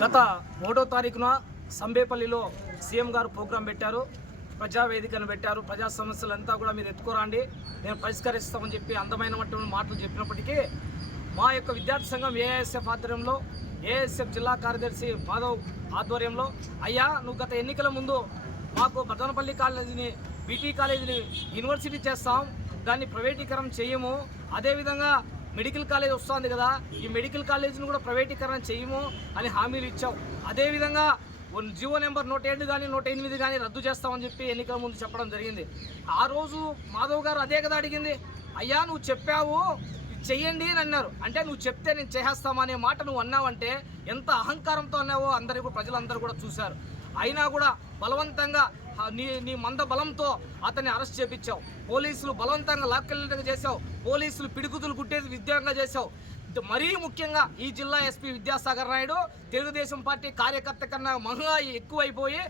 గత మూడో తారీఖున సంబేపల్లిలో సీఎం గారు ప్రోగ్రాం పెట్టారు. ప్రజావేదికను పెట్టారు. ప్రజా సమస్యలంతా కూడా మీరు ఎత్తుకోరండి. నేను పరిష్కరిస్తామని చెప్పి అందమైనటువంటి మాటలు చెప్పినప్పటికీ మా యొక్క విద్యార్థి సంఘం ఏఎస్ఎఫ్ ఆధ్వర్యంలో ఏఎస్ఎఫ్ జిల్లా కార్యదర్శి మాధవ్ ఆధ్వర్యంలో అయ్యా నువ్వు గత ఎన్నికల ముందు మాకు బదనపల్లి కాలేజీని బీటీ కాలేజీని యూనివర్సిటీ చేస్తాం. దాన్ని ప్రైవేటీకరణ చేయము. అదేవిధంగా మెడికల్ కాలేజ్ వస్తుంది కదా ఈ మెడికల్ కాలేజీని కూడా ప్రైవేటీకరణ చేయము అని హామీలు ఇచ్చావు. అదేవిధంగా వన్ జియో నెంబర్ నూట ఏడు కానీ నూట ఎనిమిది కానీ రద్దు చేస్తామని చెప్పి ఎన్నికల ముందు చెప్పడం జరిగింది. ఆ రోజు మాధవ్ గారు అదే కదా అడిగింది అయ్యా నువ్వు చెప్పావు ఇది చెయ్యండి అని అన్నారు. అంటే నువ్వు చెప్తే నేను చేసేస్తామనే మాట నువ్వు అన్నావంటే ఎంత అహంకారంతో అన్నావో అందరికీ కూడా ప్రజలందరూ కూడా చూశారు. అయినా కూడా బలవంతంగా నీ నీ మంద బలంతో అతన్ని అరెస్ట్ చేపించావు. పోలీసులు బలవంతంగా లాక్కెళ్ళేట్టుగా చేసావు పోలీసులు పిడుగుతులు కుట్టేది విద్యంగా చేశావు. మరీ ముఖ్యంగా ఈ జిల్లా ఎస్పీ విద్యాసాగర్ నాయుడు తెలుగుదేశం పార్టీ కార్యకర్త కన్నా మహా ఎక్కువైపోయి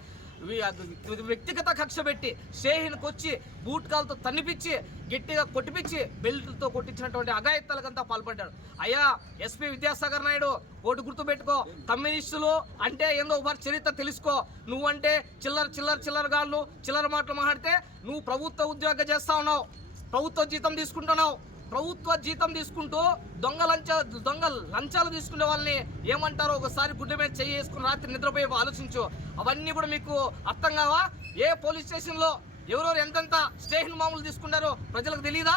వ్యక్తిగత కక్ష పెట్టి షేహిన్కి వచ్చి బూట్కాలతో తన్నిపించి గట్టిగా కొట్టిపించి బెల్ట్తో కొట్టించినటువంటి అఘాయిత్యాలకంతా పాల్పడ్డాడు. అయ్యా ఎస్పీ విద్యాసాగర్ నాయుడు ఓటు గుర్తుపెట్టుకో. కమ్యూనిస్టులు అంటే ఏందో ఒకసారి చరిత్ర తెలుసుకో. నువ్వంటే చిల్లర చిల్లర చిల్లర గాళ్ళు చిల్లర మాటలు మాట్లాడితే నువ్వు ప్రభుత్వ ఉద్యోగం చేస్తా ఉన్నావు. ప్రభుత్వ జీతం తీసుకుంటున్నావు. ప్రభుత్వ జీతం తీసుకుంటూ దొంగ లంచ దొంగ లంచాలు తీసుకునే వాళ్ళని ఏమంటారో ఒకసారి గుడ్డ మీద చెయ్యి వేసుకుని రాత్రి నిద్రపోయి ఆలోచించు. అవన్నీ కూడా మీకు అర్థం కావా? ఏ పోలీస్ స్టేషన్లో ఎవరెవరు ఎంతెంత స్టేషన్ మామూలు తీసుకున్నారో ప్రజలకు తెలియదా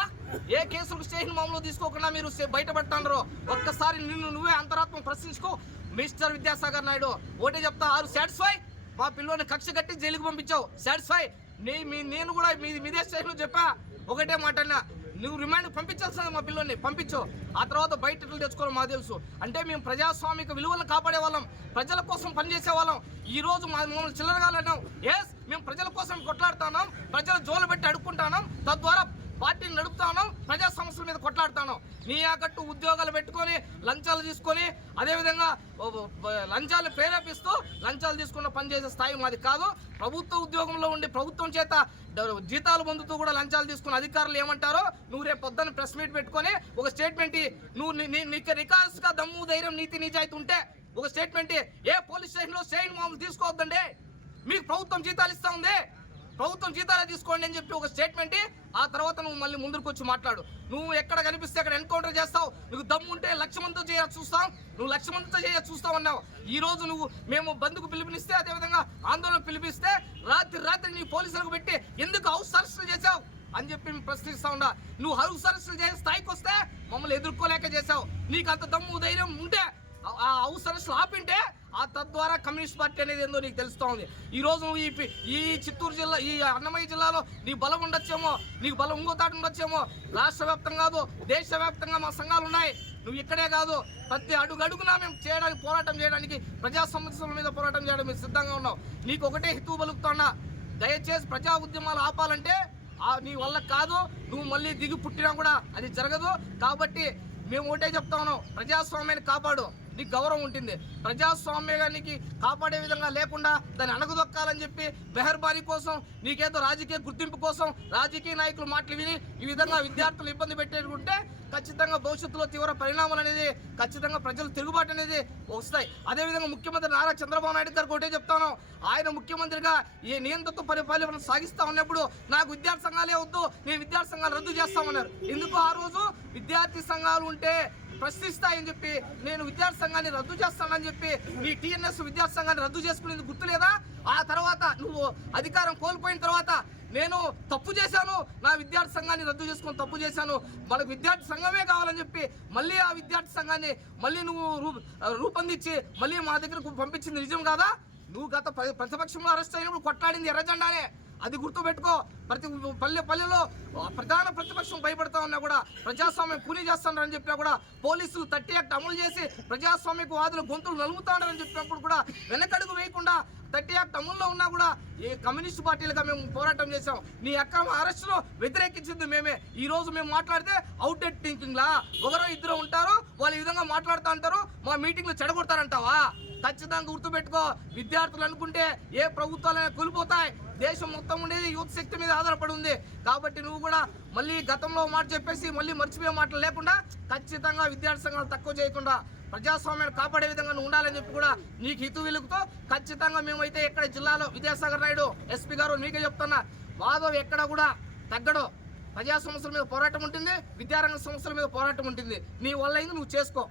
ఏ కేసులకు స్టేషన్ మామూలు తీసుకోకుండా మీరు బయటపడుతున్నారో ఒక్కసారి నిన్ను నువ్వే అంతరాత్మ ప్రశ్నించుకో. మిస్టర్ విద్యాసాగర్ నాయుడు ఒకటే చెప్తా ఆరు సాటిస్ఫై? మా పిల్లోని కక్ష కట్టి జైలుకి పంపించావు. సాటిస్ఫై? మీ నేను కూడా మీ మీదే స్టేషన్లో చెప్పా. ఒకటే మాట అన్నా నువ్వు రిమాండ్ పంపించాల్సింది మా పిల్లల్ని పంపించు. ఆ తర్వాత బయట ఎట్లా తెచ్చుకోవాలి మాకు తెలుసు. అంటే మేము ప్రజాస్వామిక విలువలను కాపాడే వాళ్ళం ప్రజల కోసం పనిచేసే వాళ్ళం ఈ రోజు మా మమ్మల్ని చిల్లరగాలన్నాం ఎస్ మేము ప్రజల కోసం కొట్లాడుతున్నాం. ప్రజల జోలు పెట్టి అడుక్కుంటున్నాం. తద్వారా పార్టీని నడుపుతా ఉన్నాం ప్రజా సమస్యల మీద కొట్లాడుతాను నీ ఆకట్టు ఉద్యోగాలు పెట్టుకొని లంచాలు తీసుకొని అదేవిధంగా ఓ, లంచాలు ప్రేరేపిస్తూ లంచాలు తీసుకున్న పనిచేసే స్థాయి మాది కాదు. ప్రభుత్వ ఉద్యోగంలో ఉండి ప్రభుత్వం చేత జీతాలు పొందుతూ కూడా లంచాలు తీసుకున్న అధికారులు ఏమంటారో నువ్వు రేపు పొద్దున్న ప్రెస్ మీట్ పెట్టుకొని ఒక స్టేట్మెంట్ నువ్వు నీకు రికార్డ్స్గా దమ్ము ధైర్యం నీతి నిజాయితీ ఉంటే ఒక స్టేట్మెంట్ ఏ పోలీస్ స్టేషన్లో సెయిన్ మామూలు తీసుకోవద్దండి. మీకు ప్రభుత్వం జీతాలు ఇస్తా ఉంది. ప్రభుత్వం జీతాలే తీసుకోండి అని చెప్పి ఒక స్టేట్మెంట్ ఆ తర్వాత నువ్వు మళ్ళీ ముందుకు వచ్చి మాట్లాడు. నువ్వు ఎక్కడ కనిపిస్తే అక్కడ ఎన్కౌంటర్ చేస్తావు. నువ్వు దమ్ము ఉంటే లక్ష మందితో చేయ చూస్తాం. నువ్వు లక్ష మందితో చేయ చూస్తావు అన్నావు. ఈ రోజు నువ్వు మేము బంధుకు పిలుపునిస్తే అదేవిధంగా ఆందోళన పిలిపిస్తే రాత్రి రాత్రి నీ పోలీసులకు పెట్టి ఎందుకు హౌస్ అరెస్టులు చేశావు అని చెప్పి ప్రశ్నిస్తా ఉన్నా. నువ్వు హౌస్ అరెస్టులు చేసే స్థాయికి వస్తే మమ్మల్ని ఎదుర్కోలేక చేశావు. నీకు అంత దమ్ము ధైర్యం ఉంటే ఆ- ఆ హౌస్ అరెస్టులు ఆపింటే ఆ తద్వారా కమ్యూనిస్ట్ పార్టీ అనేది ఏందో నీకు తెలుస్తూ ఉంది. ఈ రోజు నువ్వు ఈ ఈ చిత్తూరు జిల్లా ఈ అన్నమయ్య జిల్లాలో నీ బలం ఉండొచ్చేమో నీకు బలం ఇంకో తాటి ఉండొచ్చేమో. రాష్ట్ర వ్యాప్తంగా కాదు దేశవ్యాప్తంగా మా సంఘాలు ఉన్నాయి. నువ్వు ఇక్కడే కాదు ప్రతి అడుగు అడుగున మేము చేయడానికి పోరాటం చేయడానికి ప్రజా సమస్యల మీద పోరాటం చేయడం మేము సిద్ధంగా ఉన్నాం. నీకు ఒకటే హితువు పలుకుతున్నా. దయచేసి ప్రజా ఉద్యమాలు ఆపాలంటే ఆ నీ వల్ల కాదు నువ్వు మళ్ళీ దిగి పుట్టినా కూడా అది జరగదు. కాబట్టి మేము ఒకటే చెప్తా ఉన్నాం ప్రజాస్వామ్యాన్ని కాపాడు. నీకు గౌరవం ఉంటుంది. ప్రజాస్వామ్యానికి కాపాడే విధంగా లేకుండా దాన్ని అణగదొక్కాలని చెప్పి మెహర్బానీ కోసం నీకేదో రాజకీయ గుర్తింపు కోసం రాజకీయ నాయకులు మాటలు విని ఈ విధంగా విద్యార్థులు ఇబ్బంది పెట్టేటుకుంటే ఖచ్చితంగా భవిష్యత్తులో తీవ్ర పరిణామాలు అనేది ఖచ్చితంగా ప్రజలు తిరుగుబాటు అనేది వస్తాయి. అదేవిధంగా ముఖ్యమంత్రి నారా చంద్రబాబు నాయుడు గారికి ఒకటే చెప్తాను. ఆయన ముఖ్యమంత్రిగా ఈ నియంత్రిత పరిపాలన సాగిస్తా ఉన్నప్పుడు నాకు విద్యార్థి సంఘాలే వద్దు నేను విద్యార్థి సంఘాలు రద్దు చేస్తామన్నారు. ఎందుకు? ఆ రోజు విద్యార్థి సంఘాలు ఉంటే ప్రశ్నిస్తాయని చెప్పి నేను విద్యార్థి సంఘాన్ని రద్దు చేస్తానని చెప్పి నీ టీఎన్ఎస్ విద్యార్థి సంఘాన్ని రద్దు చేసుకునేది గుర్తులేదా? ఆ తర్వాత నువ్వు అధికారం కోల్పోయిన తర్వాత నేను తప్పు చేశాను నా విద్యార్థి సంఘాన్ని రద్దు చేసుకొని తప్పు చేశాను. మనకు విద్యార్థి సంఘమే కావాలని చెప్పి మళ్ళీ ఆ విద్యార్థి సంఘాన్ని మళ్ళీ నువ్వు రూ- రూపొందించి మళ్ళీ మా దగ్గరకు పంపించింది నిజం కాదా? నువ్వు గత ప్ర- ప్రతిపక్షంలో అరెస్ట్ అయినప్పుడు కొట్లాడింది ఎర్రజెండానే. అది గుర్తుపెట్టుకో. ప్రతి పల్లె పల్లెలో ప్రధాన ప్రతిపక్షం భయపడతా ఉన్నా కూడా ప్రజాస్వామ్యం కూలీ చేస్తున్నారని చెప్పినా కూడా పోలీసులు థర్టీ యాక్ట్ అమలు చేసి ప్రజాస్వామ్యకు వాదులు గొంతులు నలుగుతాడని చెప్పినప్పుడు కూడా వెనకడుగు వేయకుండా థర్టీ యాక్ట్ అమల్లో ఉన్నా కూడా ఏ కమ్యూనిస్ట్ పార్టీలుగా మేము పోరాటం చేశాం. నీ అక్రమ అరెస్టును వ్యతిరేకించింది మేమే. ఈ రోజు మేము మాట్లాడితే అవుట్డేట్ థింకింగ్లా ఒకరో ఇద్దరు ఉంటారు వాళ్ళు ఈ విధంగా మాట్లాడుతూ ఉంటారు మా మీటింగ్లు చెడగొడతారంటావా? ఖచ్చితంగా గుర్తుపెట్టుకో. విద్యార్థులు అనుకుంటే ఏ ప్రభుత్వాలైనా కూలిపోతాయి. దేశం మొత్తం ఉండేది యూత్ శక్తి మీద ఆధారపడి ఉంది. కాబట్టి నువ్వు కూడా మళ్ళీ గతంలో మాట చెప్పేసి మళ్ళీ మర్చిపోయే మాటలు లేకుండా ఖచ్చితంగా విద్యార్థి సంఘాలు తక్కువ చేయకుండా ప్రజాస్వామ్యాన్ని కాపాడే విధంగా నువ్వు ఉండాలని చెప్పి కూడా నీకు హితు వెలుగుతో ఖచ్చితంగా మేమైతే ఇక్కడ జిల్లాలో విద్యాసాగర్ నాయుడు ఎస్పీ గారు మీకే చెప్తున్నా వాదం ఎక్కడ కూడా తగ్గడు. ప్రజా సమస్యల మీద పోరాటం ఉంటుంది విద్యారంగ సమస్యల మీద పోరాటం ఉంటుంది. నీ వల్ల అయింది నువ్వు చేసుకో.